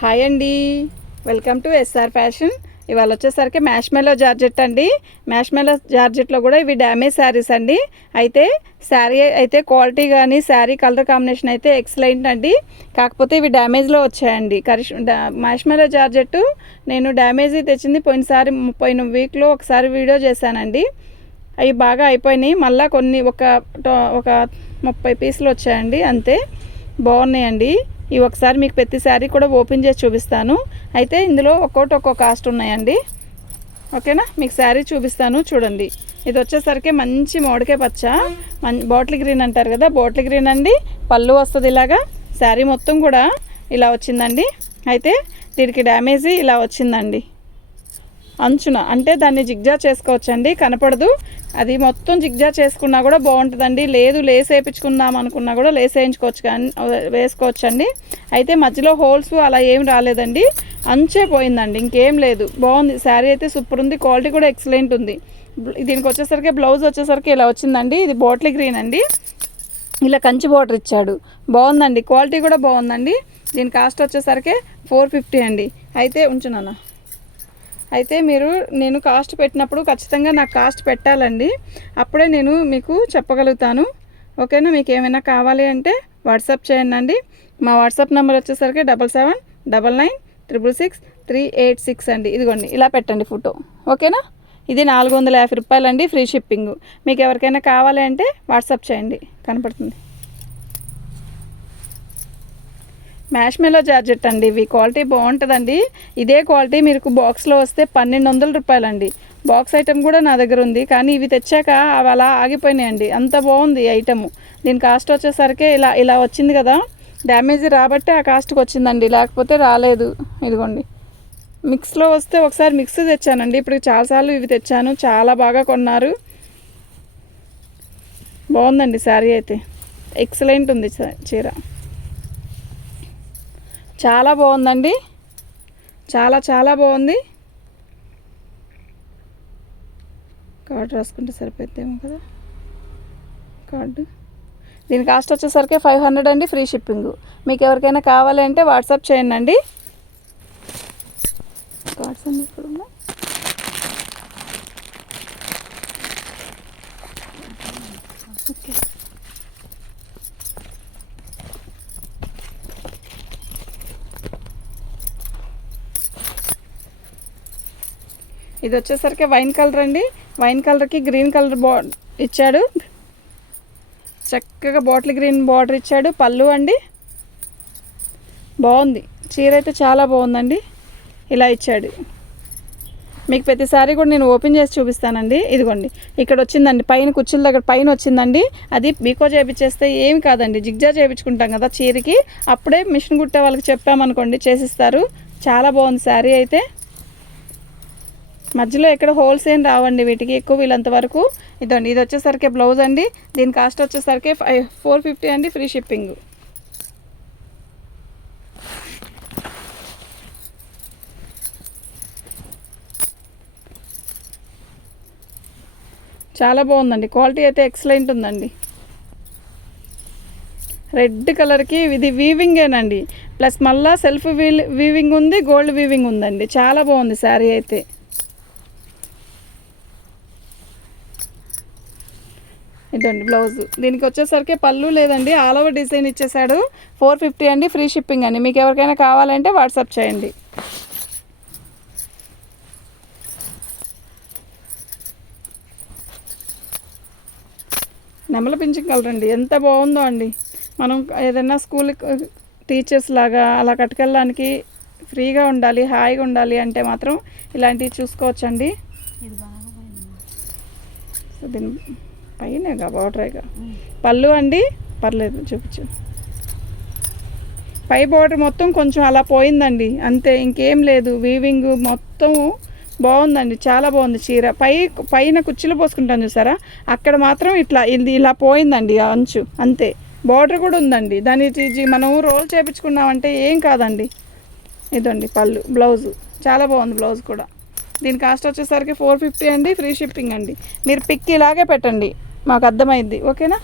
Hi అండి, welcome to SR fashion. ఇవాళ వచ్చేసరికి మ్యాష్మెలో జార్జెట్ అండి. మ్యాష్మెలో జార్జెట్లో కూడా ఇవి డ్యామేజ్ శారీస్ అండి. అయితే శారీ అయితే క్వాలిటీ కానీ శారీ కలర్ కాంబినేషన్ అయితే ఎక్సలెంట్ అండి. కాకపోతే ఇవి డ్యామేజ్లో వచ్చాయండి. మ్యాష్మెలో జార్జెట్ నేను డ్యామేజ్ తెచ్చింది పోయిన వీక్లో ఒకసారి వీడియో చేశానండి. అవి బాగా అయిపోయినాయి. మళ్ళీ కొన్ని ఒక 30 పీసులు వచ్చాయండి, అంతే. బాగున్నాయండి. ఇవి ఒకసారి మీకు ప్రతి శారీ కూడా ఓపెన్ చేసి చూపిస్తాను. అయితే ఇందులో ఒక్కో కాస్ట్ ఉన్నాయండి, ఓకేనా. మీకు శారీ చూపిస్తాను చూడండి. ఇది వచ్చేసరికి మంచి మోడకే పచ్చ, బాటిల్ గ్రీన్ అంటారు కదా, బాటిల్ గ్రీన్ అండి. పళ్ళు వస్తుంది ఇలాగా. శారీ మొత్తం కూడా ఇలా వచ్చిందండి. అయితే దీనికి డ్యామేజ్ ఇలా వచ్చిందండి అంచున, అంటే దాన్ని జిగ్జా చేసుకోవచ్చండి, కనపడదు. అది మొత్తం జిగ్జా చేసుకున్నా కూడా బాగుంటుందండి. లేదు లేస్ వేయించుకుందాం అనుకున్నా కూడా లేస్ వేసుకోవచ్చండి. అయితే మధ్యలో హోల్స్ అలా ఏం రాలేదండి, అంచే పోయిందండి, ఇంకేం లేదు. బాగుంది శారీ అయితే, సూపర్ ఉంది. క్వాలిటీ కూడా ఎక్సలెంట్ ఉంది. దీనికి వచ్చేసరికి బ్లౌజ్ వచ్చేసరికి ఇలా వచ్చిందండి. ఇది బాటిల్ గ్రీన్ అండి, ఇలా కంచి బార్డర్ ఇచ్చాడు. బాగుందండి, క్వాలిటీ కూడా బాగుందండి. దీని కాస్ట్ వచ్చేసరికి 450 అండి. అయితే ఉంచునన్నా. అయితే నేను కాస్ట్ పెట్టినప్పుడు ఖచ్చితంగా నాకు కాస్ట్ పెట్టాలండి, అప్పుడే నేను మీకు చెప్పగలుగుతాను, ఓకేనా. మీకు ఏమైనా కావాలి అంటే వాట్సాప్ చేయండి. మా వాట్సాప్ నెంబర్ వచ్చేసరికి 7799666386 అండి. ఇదిగోండి, ఇలా పెట్టండి ఫోటో, ఓకేనా. ఇది 450 రూపాయలు అండి, ఫ్రీ షిప్పింగ్. మీకు ఎవరికైనా కావాలి అంటే వాట్సాప్ చేయండి, కనపడుతుంది. మ్యాష్మెలో జార్జెట్ అండి. ఇవి క్వాలిటీ బాగుంటుందండి. ఇదే క్వాలిటీ మీకు బాక్స్లో వస్తే 1200 రూపాయలండి. బాక్స్ ఐటెం కూడా నా దగ్గర ఉంది, కానీ ఇవి తెచ్చాక అవి అలా ఆగిపోయినాయండి. అంత బాగుంది ఐటెము. దీని కాస్ట్ వచ్చేసరికి ఇలా వచ్చింది కదా, డ్యామేజ్ రాబట్టి ఆ కాస్ట్కి వచ్చిందండి, లేకపోతే రాలేదు. ఇదిగోండి, మిక్స్లో వస్తే ఒకసారి మిక్స్ తెచ్చానండి. ఇప్పుడు చాలాసార్లు ఇవి తెచ్చాను, చాలా బాగా కొన్నారు. బాగుందండి శారీ అయితే, ఎక్సలెంట్ ఉంది చీర, చాలా బాగుందండి, చాలా బాగుంది. కార్డు రాసుకుంటే సరిపోద్దేమో కదా కార్డు. దీని కాస్ట్ వచ్చేసరికి 500 అండి, ఫ్రీ షిప్పింగ్. మీకు ఎవరికైనా కావాలి అంటే వాట్సాప్ చేయండి. కార్డ్స్ అన్నీ ఇప్పుడు ఉన్నాయి. ఓకే, ఇది వచ్చేసరికి వైన్ కలర్ అండి. వైన్ కలర్కి గ్రీన్ కలర్ ఇచ్చాడు, చక్కగా బాటిల్ గ్రీన్ బార్డర్ ఇచ్చాడు. పళ్ళు అండి, బాగుంది చీర అయితే, చాలా బాగుందండి. ఇలా ఇచ్చాడు. మీకు ప్రతిసారి కూడా నేను ఓపెన్ చేసి చూపిస్తానండి. ఇదిగోండి, ఇక్కడ వచ్చిందండి, పైన కుర్చీల దగ్గర పైన వచ్చిందండి. అది బీకో చేయించేస్తే ఏమి కాదండి, జిగ్జా చేయించుకుంటాం కదా చీరకి, అప్పుడే మిషన్ కుట్టే వాళ్ళకి చెప్పామనుకోండి చేసిస్తారు. చాలా బాగుంది శారీ అయితే. మధ్యలో ఎక్కడ హోల్స్ ఏం రావండి వీటికి, ఎక్కువ వీళ్ళంత వరకు. ఇదండి, ఇది వచ్చేసరికి బ్లౌజ్ అండి. దీని కాస్ట్ వచ్చేసరికి 450 అండి, ఫ్రీ షిప్పింగ్. చాలా బాగుందండి, క్వాలిటీ అయితే ఎక్సలెంట్ ఉందండి. రెడ్ కలర్కి ఇది వీవింగేనండి, ప్లస్ మళ్ళీ సెల్ఫ్ వీవింగ్ ఉంది, గోల్డ్ వీవింగ్ ఉందండి. చాలా బాగుంది శారీ అయితే. ఇదండి బ్లౌజ్. దీనికి వచ్చేసరికి పళ్ళు లేదండి, ఆల్ ఓవర్ డిజైన్ ఇచ్చేసాడు. 450 అండి, ఫ్రీ షిప్పింగ్ అండి. మీకు ఎవరికైనా కావాలంటే వాట్సాప్ చేయండి. నెమల పింఛన్ కలర్ అండి, ఎంత బాగుందో అండి. మనం ఏదైనా స్కూల్ టీచర్స్ లాగా అలా కట్టుకెళ్ళడానికి ఫ్రీగా ఉండాలి, హాయిగా ఉండాలి అంటే మాత్రం ఇలాంటివి చూసుకోవచ్చండి. దీని పైనగా బార్డరేగా పళ్ళు అండి, పర్లేదు చూపించు. పై బార్డర్ మొత్తం కొంచెం అలా పోయిందండి, అంతే, ఇంకేం లేదు. వీవింగ్ మొత్తం బాగుందండి, చాలా బాగుంది చీర. పైన కుర్చీలు పోసుకుంటాం చూసారా, అక్కడ మాత్రం ఇలా పోయిందండి ఆ అంచు, అంతే. బార్డర్ కూడా ఉందండి, దాని మనం రోల్ చేయించుకున్నామంటే ఏం కాదండి. ఇదండి పళ్ళు, బ్లౌజు చాలా బాగుంది, బ్లౌజ్ కూడా. దీని కాస్ట్ వచ్చేసరికి 450 అండి, ఫ్రీ షిప్పింగ్ అండి. మీరు పిక్ ఇలాగే పెట్టండి, మాకు అర్థమైద్ది, ఓకేనా.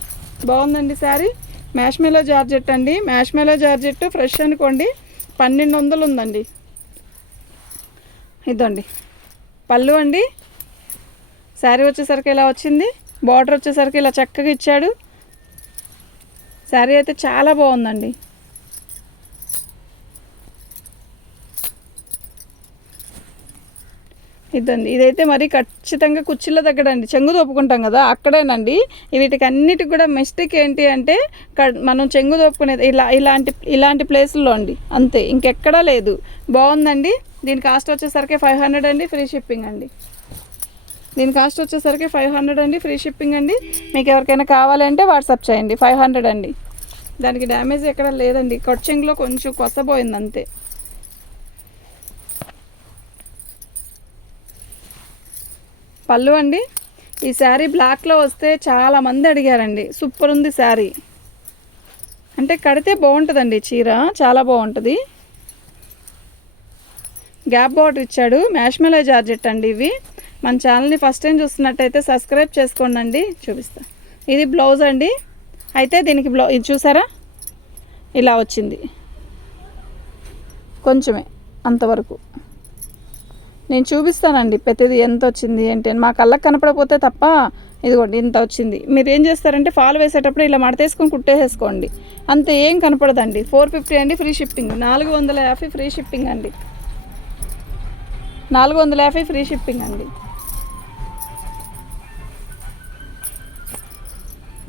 బాగుందండి శారీ. మ్యాష్మెలో జార్జెట్ అండి, మ్యాష్మెలో జార్జెట్ ఫ్రెష్ అనుకోండి. 1200 ఉందండి. ఇదండి పళ్ళు అండి. శారీ వచ్చేసరికి ఇలా వచ్చింది. బార్డర్ వచ్చేసరికి ఇలా చక్కగా ఇచ్చాడు. శారీ అయితే చాలా బాగుందండి. ఇదండి ఇదైతే మరి ఖచ్చితంగా కుర్చీల దగ్గర అండి, చెంగు దోపుకుంటాం కదా అక్కడేనండి. వీటికి అన్నిటికి కూడా మిస్టేక్ ఏంటి అంటే మనం చెంగు దోపుకునేది ఇలాంటి ప్లేసుల్లో అండి, అంతే, ఇంకెక్కడా లేదు. బాగుందండి. దీని కాస్ట్ వచ్చేసరికి 500 అండి, ఫ్రీ షిప్పింగ్ అండి. దీని కాస్ట్ వచ్చేసరికి 500 అండి, ఫ్రీ షిప్పింగ్ అండి. మీకు ఎవరికైనా కావాలంటే వాట్సాప్ చేయండి. 500 అండి. దానికి డ్యామేజ్ ఎక్కడ లేదండి, చెంగులో కొంచెం కొసపోయింది అంతే. పళ్ళు అండి. ఈ శారీ బ్లాక్లో వస్తే చాలామంది అడిగారండి. సూపర్ ఉంది శారీ. అంటే కడితే బాగుంటుందండి చీర, చాలా బాగుంటుంది. గ్యాప్ బార్డర్ ఇచ్చాడు. మ్యాష్మెలో జార్జెట్ అండి ఇవి. మన ఛానల్ని ఫస్ట్ టైం చూస్తున్నట్టయితే సబ్స్క్రైబ్ చేసుకోండి అండి. చూపిస్తా. ఇది బ్లౌజ్ అండి. అయితే దీనికి ఇది చూసారా, ఇలా వచ్చింది. కొంచెమే అంతవరకు నేను చూపిస్తానండి ప్రతిదీ ఎంత వచ్చింది ఏంటి అని. మా కళ్ళకి కనపడకపోతే తప్ప ఇదిగోండి ఇంత వచ్చింది. మీరు ఏం చేస్తారంటే ఫాల్ వేసేటప్పుడు ఇలా మడతేసుకొని కుట్టేసేసుకోండి, అంతే, ఏం కనపడదండి. 450 అండి, ఫ్రీ షిప్పింగ్. 450 ఫ్రీ షిప్పింగ్ అండి. 450 ఫ్రీ షిప్పింగ్ అండి.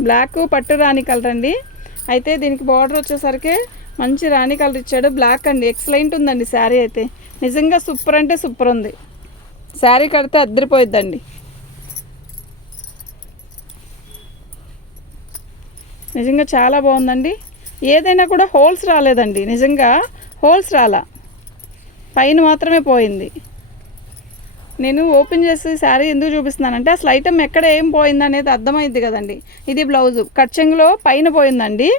బ్లాక్ పట్టు రాణి కలర్ అండి. అయితే దీనికి బార్డర్ వచ్చేసరికి మంచి రాణి కలర్ ఇచ్చాడు. బ్లాక్ అండి, ఎక్సలెంట్ ఉందండి శారీ అయితే. నిజంగా సూపర్ అంటే సూపర్ ఉంది. శారీ కడితే అద్దరిపోయిద్దండి. నిజంగా చాలా బాగుందండి. ఏదైనా కూడా హోల్స్ రాలేదండి, నిజంగా హోల్స్ రాలా, పైన మాత్రమే పోయింది. నేను ఓపెన్ చేసి శారీ ఎందుకు చూపిస్తున్నానంటే అసలు ఐటమ్ ఎక్కడ ఏం పోయింది అనేది అర్థమైంది కదండి. ఇది బ్లౌజు కట్చెంగులో పైన పోయిందండి.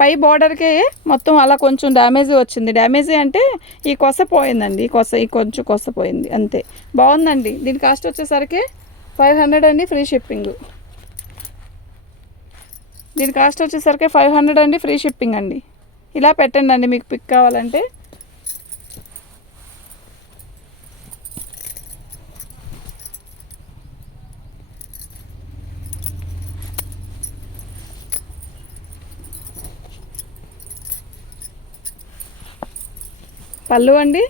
పై బార్డర్కే మొత్తం అలా కొంచెం డ్యామేజ్ వచ్చింది. డ్యామేజ్ అంటే ఈ కొస పోయిందండి, ఈ కొంచెం కొస పోయింది అంతే. బాగుందండి. దీని కాస్ట్ వచ్చేసరికి 500 అండి, ఫ్రీ షిప్పింగ్. దీని కాస్ట్ వచ్చేసరికి 500 అండి, ఫ్రీ షిప్పింగ్ అండి. ఇలా పెట్టండి అండి మీకు పిక్ కావాలంటే. పళ్ళు అండి.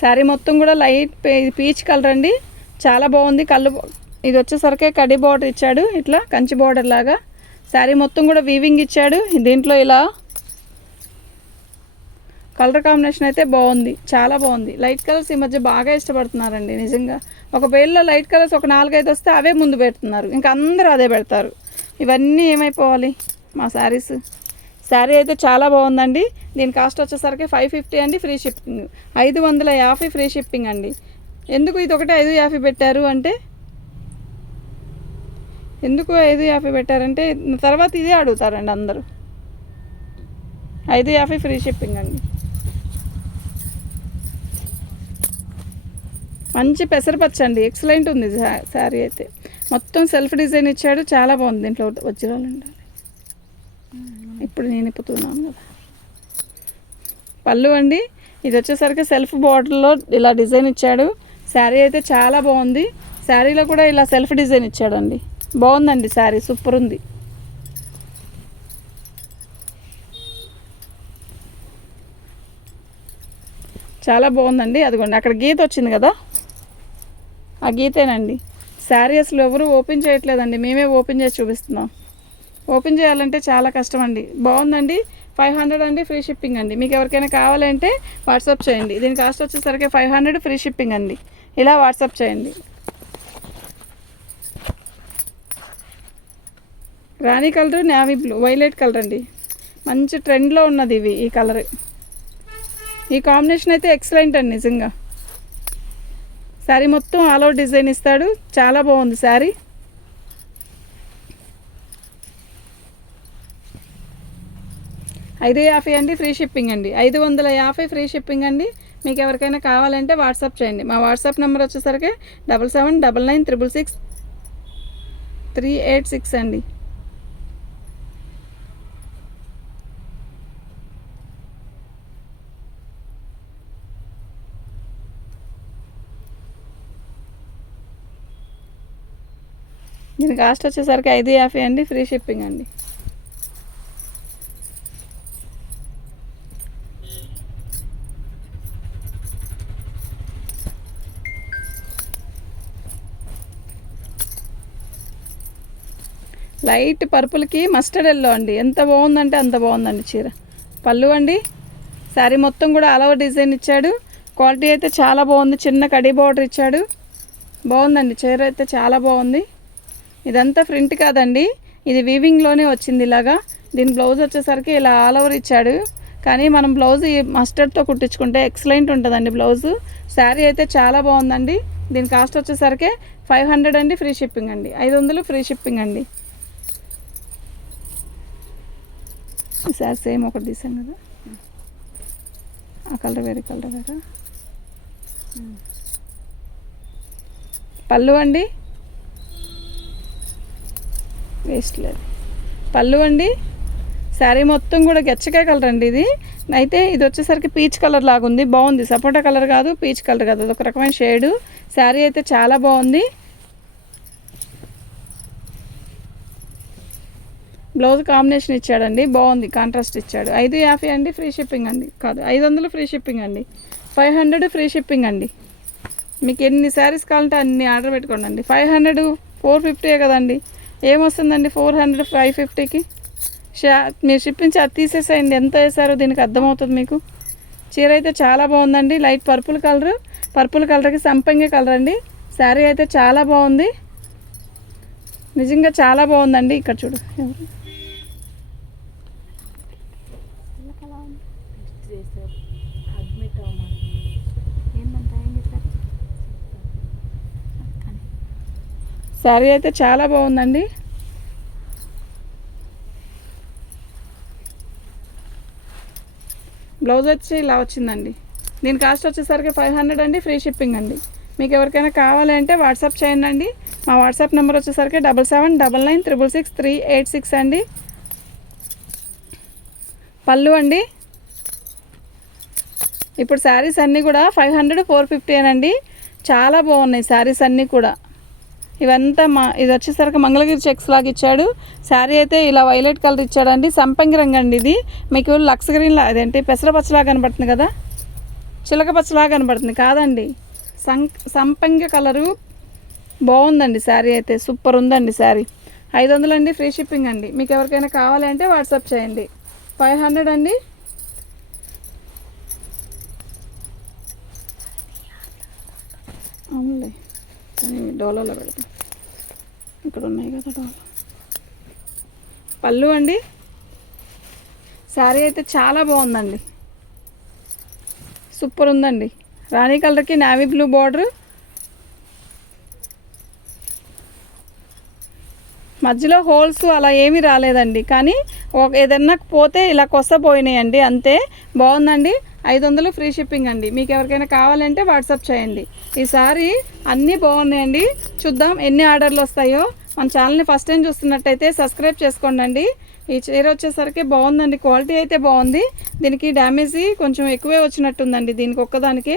శారీ మొత్తం కూడా లైట్ పీచ్ కలర్ అండి, చాలా బాగుంది. ఇది వచ్చేసరికి కడి బార్డర్ ఇచ్చాడు, ఇట్లా కంచి బార్డర్ లాగా. శారీ మొత్తం కూడా వీవింగ్ ఇచ్చాడు. దీంట్లో ఇలా కలర్ కాంబినేషన్ అయితే బాగుంది, చాలా బాగుంది. లైట్ కలర్స్ ఈ మధ్య బాగా ఇష్టపడుతున్నారండి నిజంగా. ఒక బేల్లో లైట్ కలర్స్ ఒక 4-5 వస్తే అవే ముందు పెడుతున్నారు, ఇంకా అందరూ అదే పెడతారు. ఇవన్నీ ఏమైపోవాలి మా శారీస్. శారీ అయితే చాలా బాగుందండి. దీని కాస్ట్ వచ్చేసరికి 550 అండి, ఫ్రీ షిప్పింగ్. 550 ఫ్రీ షిప్పింగ్ అండి. ఎందుకు ఇది ఒకటే 550 పెట్టారు అంటే, ఎందుకు 550 పెట్టారంటే తర్వాత ఇదే అడుగుతారండి అందరూ. 550 ఫ్రీ షిప్పింగ్ అండి. మంచి పెసరపచ్చ అండి, ఎక్సలెంట్ ఉంది శారీ అయితే. మొత్తం సెల్ఫ్ డిజైన్ ఇచ్చాడు, చాలా బాగుంది. దీంట్లో వజ్రాలు ఉండాలి. ఇప్పుడు నేను ఇప్పుతున్నాను కదా. పళ్ళు అండి. ఇది వచ్చేసరికి సెల్ఫ్ బార్డర్లో ఇలా డిజైన్ ఇచ్చాడు. శారీ అయితే చాలా బాగుంది. శారీలో కూడా ఇలా సెల్ఫ్ డిజైన్ ఇచ్చాడండి. బాగుందండి శారీ, సూపర్ ఉంది. చాలా బాగుందండి. అదిగోండి అక్కడ గీత వచ్చింది కదా, ఆ గీతేనండి. శారీ అసలు ఎవరు ఓపెన్ చేయట్లేదండి, మేమే ఓపెన్ చేసి చూపిస్తున్నాం. ఓపెన్ చేయాలంటే చాలా కష్టం అండి. బాగుందండి. 500 అండి, ఫ్రీ షిప్పింగ్ అండి. మీకు ఎవరికైనా కావాలంటే వాట్సాప్ చేయండి. దీని కాస్ట్ వచ్చేసరికి 500 ఫ్రీ షిప్పింగ్ అండి. ఇలా వాట్సాప్ చేయండి. రాణి colour, navy blue, violet colour అండి. మంచి ట్రెండ్లో ఉన్నది ఈ కలర్. ఈ కాంబినేషన్ అయితే ఎక్సలెంట్ అండి నిజంగా. శారీ మొత్తం ఆల్ ఓవర్ డిజైన్ ఇస్తాడు, చాలా బాగుంది శారీ. $550 అండి, ఫ్రీ షిప్పింగ్ అండి. 550 ఫ్రీ షిప్పింగ్ అండి. మీకు ఎవరికైనా కావాలంటే వాట్సాప్ చేయండి. మా వాట్సాప్ నెంబర్ వచ్చేసరికి 7799663886 అండి. దీని కాస్ట్ వచ్చేసరికి 550 అండి, ఫ్రీ షిప్పింగ్ అండి. లైట్ పర్పుల్కి మస్టర్డ్ ఎల్లో అండి, ఎంత బాగుందంటే అంత బాగుందండి చీర. పళ్ళు అండి, శారీ మొత్తం కూడా ఆల్ ఓవర్ డిజైన్ ఇచ్చాడు. క్వాలిటీ అయితే చాలా బాగుంది, చిన్న కడీ బార్డర్ ఇచ్చాడు. బాగుందండి చీర అయితే చాలా బాగుంది. ఇదంతా ప్రింట్ కాదండి, ఇది వీవింగ్లోనే వచ్చింది ఇలాగా. దీని బ్లౌజ్ వచ్చేసరికి ఇలా ఆల్ ఓవర్ ఇచ్చాడు, కానీ మనం బ్లౌజ్ ఈ మస్టర్డ్తో కుట్టించుకుంటే ఎక్సలెంట్ ఉంటుందండి బ్లౌజు. శారీ అయితే చాలా బాగుందండి. దీని కాస్ట్ వచ్చేసరికి 500 అండి, ఫ్రీ షిప్పింగ్ అండి. 500 ఫ్రీ షిప్పింగ్ అండి. ఈసారి సేమ్ ఒకటి తీసాం కదా, ఆ కలర్ వేరే కలర్ వేరే. పళ్ళు అండి, వేస్ట్ లేదు. పళ్ళు అండి, శారీ మొత్తం కూడా గచ్చకాయ కలర్ అండి ఇది. అయితే ఇది వచ్చేసరికి పీచ్ కలర్ లాగా ఉంది, బాగుంది. సపోటా కలర్ కాదు, పీచ్ కలర్ కాదు, అదొక రకమైన షేడు. శారీ అయితే చాలా బాగుంది. బ్లౌజ్ కాంబినేషన్ ఇచ్చాడండి, బాగుంది, కాంట్రాస్ట్ ఇచ్చాడు. 550 అండి, ఫ్రీ షిప్పింగ్ అండి. కాదు 500 ఫ్రీ షిప్పింగ్ అండి. 500 ఫ్రీ షిప్పింగ్ అండి. మీకు ఎన్ని శారీస్ కావాలంటే అన్ని ఆర్డర్ పెట్టుకోండి అండి. 500 450 కదండి, ఏమొస్తుందండి 400 550కి. మీరు షిప్పింగ్ అది తీసేసేయండి, ఎంత వేసారో దీనికి అర్థమవుతుంది మీకు. చీర అయితే చాలా బాగుందండి, లైట్ పర్పుల్ కలర్, పర్పుల్ కలర్కి సంపంగి కలర్ అండి. శారీ అయితే చాలా బాగుంది, నిజంగా చాలా బాగుందండి. ఇక్కడ చూడు, శారీ అయితే చాలా బాగుందండి. బ్లౌజ్ వచ్చి ఇలా వచ్చిందండి. దీని కాస్ట్ వచ్చేసరికి 500 అండి, ఫ్రీ షిప్పింగ్ అండి. మీకు ఎవరికైనా కావాలి అంటే వాట్సాప్ చేయండి అండి. మా వాట్సాప్ నెంబర్ వచ్చేసరికి 7799963886 అండి. పళ్ళు అండి, ఇప్పుడు శారీస్ అన్నీ కూడా 500 450 అండి. చాలా బాగున్నాయి శారీస్ అన్నీ కూడా. ఇవంతా ఇది వచ్చేసరికి మంగళగిరి చెక్స్ లాగా ఇచ్చాడు. శారీ అయితే ఇలా వైలెట్ కలర్ ఇచ్చాడండి, సంపంగి రంగు అండి. ఇది మీకు లక్స్ గ్రీన్లా, అదేంటి పెసరపచ్చలాగా కనబడుతుంది కదా, చిలక పచ్చలాగా కనబడుతుంది కాదండి, సంపంగి కలరు. బాగుందండి శారీ అయితే, సూపర్ ఉందండి శారీ. 500 అండి, ఫ్రీ షిప్పింగ్ అండి. మీకు ఎవరికైనా కావాలి అంటే వాట్సాప్ చేయండి. 500 అండి. అవునులే, డోలలో పెడతాం, ఇక్కడ ఉన్నాయి కదా డోలో. పళ్ళు అండి, శారీ అయితే చాలా బాగుందండి, సూపర్ ఉందండి. రాణి కలర్కి నావీ బ్లూ బార్డర్, మధ్యలో హోల్స్ అలా ఏమీ రాలేదండి, కానీ ఏదన్నా పోతే ఇలా కొసపోయినాయండి, అంతే. బాగుందండి. 500 ఫ్రీ షిప్పింగ్ అండి. మీకు ఎవరికైనా కావాలంటే వాట్సాప్ చేయండి. ఈసారి అన్నీ బాగున్నాయండి. చూద్దాం ఎన్ని ఆర్డర్లు వస్తాయో. మన ఛానల్ని ఫస్ట్ టైం చూస్తున్నట్టయితే సబ్స్క్రైబ్ చేసుకోండి అండి. ఈ చీర వచ్చేసరికి బాగుందండి, క్వాలిటీ అయితే బాగుంది. దీనికి డ్యామేజ్ కొంచెం ఎక్కువే వచ్చినట్టుందండి, దీనికి ఒక్కదానికే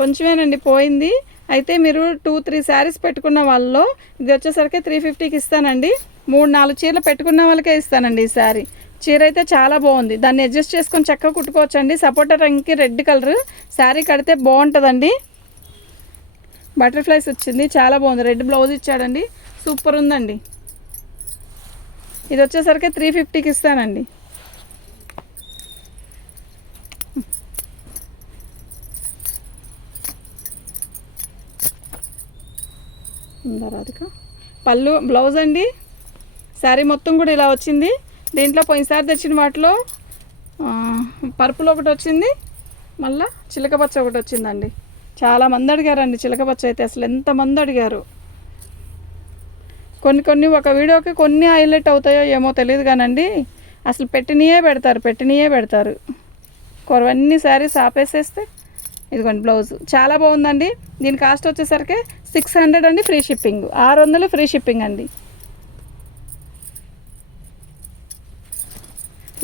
కొంచెమేనండి పోయింది. అయితే మీరు 2-3 శారీస్ పెట్టుకున్న వాళ్ళలో ఇది వచ్చేసరికి 350కి ఇస్తానండి. 3-4 చీరలు పెట్టుకున్న వాళ్ళకే ఇస్తానండి. ఈ శారీ చీర అయితే చాలా బాగుంది, దాన్ని అడ్జస్ట్ చేసుకొని చక్కగా కుట్టుకోవచ్చండి. సపోటా రంగుకి రెడ్ కలర్ శారీ కడితే బాగుంటుందండి. బటర్ఫ్లైస్ వచ్చింది, చాలా బాగుంది. రెడ్ బ్లౌజ్ ఇచ్చాడండి, సూపర్ ఉందండి. ఇది వచ్చేసరికి 350కి ఇస్తానండి. రాధిక పళ్ళు బ్లౌజ్ అండి. శారీ మొత్తం కూడా ఇలా వచ్చింది. దీంట్లో పోయినసారి తెచ్చిన వాటిలో పర్పుల్ ఒకటి వచ్చింది, మళ్ళీ చిలకపచ్చ ఒకటి వచ్చిందండి. చాలామంది అడిగారండి చిలకపచ్చ అయితే, అసలు ఎంతమంది అడిగారు. కొన్ని ఒక వీడియోకి కొన్ని హైలైట్ అవుతాయో ఏమో తెలియదు కానండి, అసలు పెట్టినయే పెడతారు. కొరవన్నీ శారీస్ ఆపేసేస్తే ఇదిగోండి బ్లౌజ్ చాలా బాగుందండి. దీని కాస్ట్ వచ్చేసరికి 600 అండి, ఫ్రీ షిప్పింగ్. 600 ఫ్రీ షిప్పింగ్ అండి.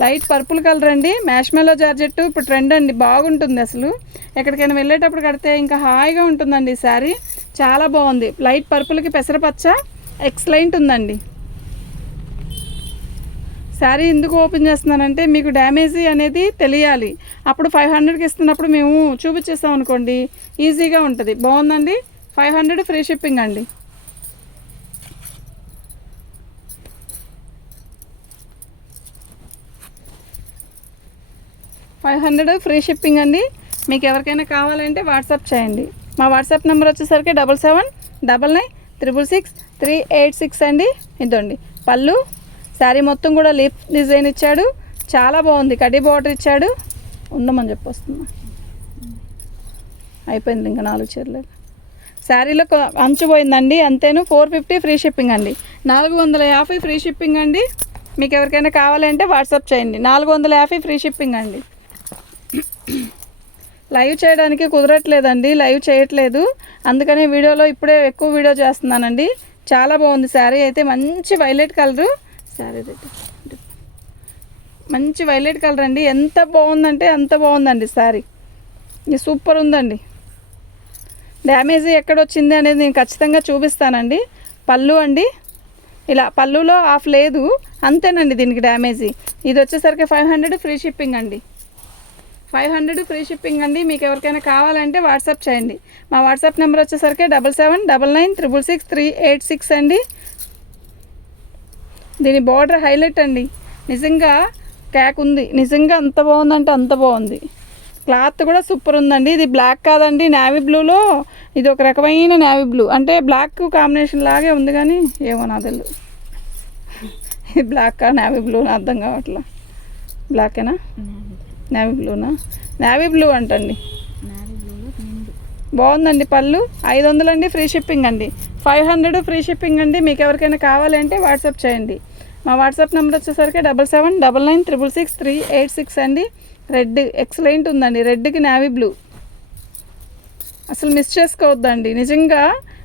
లైట్ పర్పుల్ కలర్ అండి, మ్యాష్మెల్లో జార్జెట్ ఇప్పుడు ట్రెండ్ అండి, బాగుంటుంది. అసలు ఎక్కడికైనా వెళ్ళేటప్పుడు కడితే ఇంకా హాయిగా ఉంటుందండి ఈ శారీ. చాలా బాగుంది. లైట్ పర్పుల్కి పెసరపచ్చ ఎక్సలెంట్ ఉందండి. శారీ ఎందుకు ఓపెన్ చేస్తున్నానంటే మీకు డ్యామేజీ అనేది తెలియాలి. అప్పుడు 500కి ఇస్తున్నప్పుడు మేము చూపించేస్తాం అనుకోండి, ఈజీగా ఉంటుంది. బాగుందండి. 500 ఫ్రీ షిప్పింగ్ అండి. $500 ఫ్రీ షిప్పింగ్ అండి. మీకు ఎవరికైనా కావాలంటే వాట్సాప్ చేయండి. మా వాట్సాప్ నెంబర్ వచ్చేసరికి 7799666386 అండి. ఇదండి పళ్ళు. శారీ మొత్తం కూడా లీప్ డిజైన్ ఇచ్చాడు. చాలా బాగుంది. కడ్డీ బార్డర్ ఇచ్చాడు. ఉండమని చెప్పొస్తున్నా. అయిపోయింది ఇంకా 4 చీరలు. శారీలో అంచు పోయిందండి అంతేను. 450 ఫ్రీ షిప్పింగ్ అండి. 450 ఫ్రీ షిప్పింగ్ అండి. మీకు ఎవరికైనా కావాలంటే వాట్సాప్ చేయండి. 450 ఫ్రీ షిప్పింగ్ అండి. లైవ్ చేయడానికి కుదరట్లేదండి, లైవ్ చేయట్లేదు. అందుకని వీడియోలో ఇప్పుడే ఎక్కువ వీడియో చేస్తున్నానండి. చాలా బాగుంది శారీ అయితే. మంచి వైలెట్ కలరు శారీ, మంచి వైలెట్ కలర్ అండి. ఎంత బాగుందంటే అంత బాగుందండి శారీ. ఇది సూపర్ ఉందండి. డ్యామేజీ ఎక్కడొచ్చింది అనేది నేను ఖచ్చితంగా చూపిస్తానండి. పళ్ళు అండి, ఇలా పళ్ళులో హాఫ్ లేదు అంతేనండి దీనికి డ్యామేజీ. ఇది వచ్చేసరికి 500 ఫ్రీ షిప్పింగ్ అండి. 500 ఫ్రీ షిప్పింగ్ అండి. మీకు ఎవరికైనా కావాలంటే వాట్సాప్ చేయండి. మా వాట్సాప్ నెంబర్ వచ్చేసరికి 7799966386 అండి. దీని బార్డర్ హైలైట్ అండి. నిజంగా క్యాక్ ఉంది. నిజంగా అంత బాగుందంటే అంత బాగుంది. క్లాత్ కూడా సూపర్ ఉందండి. ఇది బ్లాక్ కాదండి, నేవీ బ్లూలో ఇది ఒక రకమైన నేవీ బ్లూ, అంటే బ్లాక్ కాంబినేషన్ లాగే ఉంది కానీ ఏమో నా తెలియదు. ఇది బ్లాక్ నేవీ బ్లూ అర్థం కావట్లా. బ్లాకేనా నేవీ బ్లూనా? నేవీ బ్లూ అంటండి. బాగుందండి. పళ్ళు 500 అండి. ఫ్రీ షిప్పింగ్ అండి. 500 ఫ్రీ షిప్పింగ్ అండి. మీకు ఎవరికైనా కావాలంటే వాట్సాప్ చేయండి. మా వాట్సాప్ నెంబర్ వచ్చేసరికి 7799966386 అండి. రెడ్ ఎక్సలెంట్ ఉందండి. రెడ్కి నేవీ బ్లూ అసలు మిస్ చేసుకోవద్దండి. నిజంగా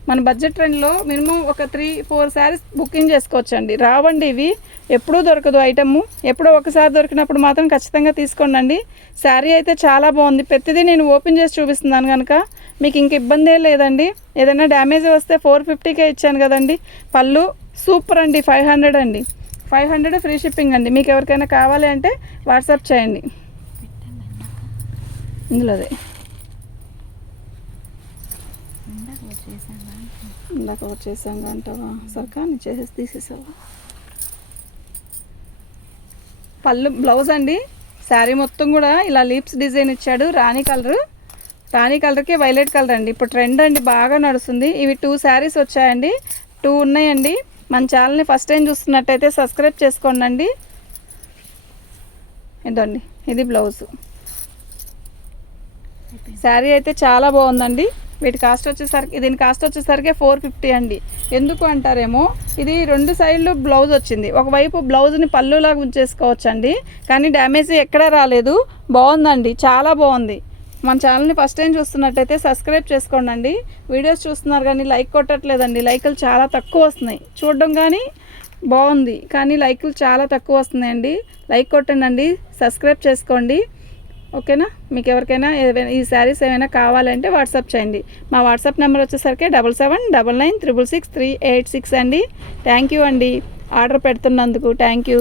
మన బడ్జెట్ ట్రెండ్లో మినిమం ఒక 3-4 శారీస్ బుకింగ్ చేసుకోవచ్చండి. రావండి ఇవి, ఎప్పుడూ దొరకదు ఐటమ్. ఎప్పుడో ఒకసారి దొరికినప్పుడు మాత్రం ఖచ్చితంగా తీసుకోండి. శారీ అయితే చాలా బాగుంది. ప్రతిదీ నేను ఓపెన్ చేసి చూపిస్తున్నాను కనుక మీకు ఇంక ఇబ్బందే లేదండి. ఏదైనా డ్యామేజ్ వస్తే 450కే ఇచ్చాను కదండి. పళ్ళు సూపర్ అండి. 500 అండి. 500 ఫ్రీ షిప్పింగ్ అండి. మీకు ఎవరికైనా కావాలి అంటే వాట్సాప్ చేయండి. ఇందులోదే ఇందాక వచ్చేసాను అంటావా? సరికా నీ చేసేసి తీసేసావా? పళ్ళు బ్లౌజ్ అండి. శారీ మొత్తం కూడా ఇలా లీప్స్ డిజైన్ ఇచ్చాడు. రాణి కలర్కి వైలెట్ కలర్ అండి. ఇప్పుడు ట్రెండ్ అండి, బాగా నడుస్తుంది. ఇవి 2 శారీస్ వచ్చాయండి. 2 ఉన్నాయండి. మన ఛానల్ని ఫస్ట్ టైం చూస్తున్నట్టయితే సబ్స్క్రైబ్ చేసుకోండి. ఇదండి ఇది బ్లౌజు. శారీ అయితే చాలా బాగుందండి. దీని కాస్ట్ వచ్చేసరికి 450 అండి. ఎందుకు అంటారేమో, ఇది 2 సైడ్లు బ్లౌజ్ వచ్చింది. ఒకవైపు బ్లౌజ్ని పళ్ళులాగా ఉంచేసుకోవచ్చు అండి, కానీ డ్యామేజ్ ఎక్కడా రాలేదు. బాగుందండి, చాలా బాగుంది. మన ఛానల్ని ఫస్ట్ టైం చూస్తున్నట్టయితే సబ్స్క్రైబ్ చేసుకోండి. వీడియోస్ చూస్తున్నారు కానీ లైక్ కొట్టట్లేదండి. లైకులు చాలా తక్కువ వస్తున్నాయి. చూడడం కానీ బాగుంది కానీ లైకులు చాలా తక్కువ వస్తున్నాయండి. లైక్ కొట్టండి, సబ్స్క్రైబ్ చేసుకోండి. ఓకేనా? మీకు ఎవరికైనా ఈ శారీస్ ఏమైనా కావాలంటే వాట్సాప్ చేయండి. మా వాట్సాప్ నెంబర్ వచ్చేసరికి 7799966386 అండి. థ్యాంక్ యూ అండి ఆర్డర్ పెడుతున్నందుకు. Thank you.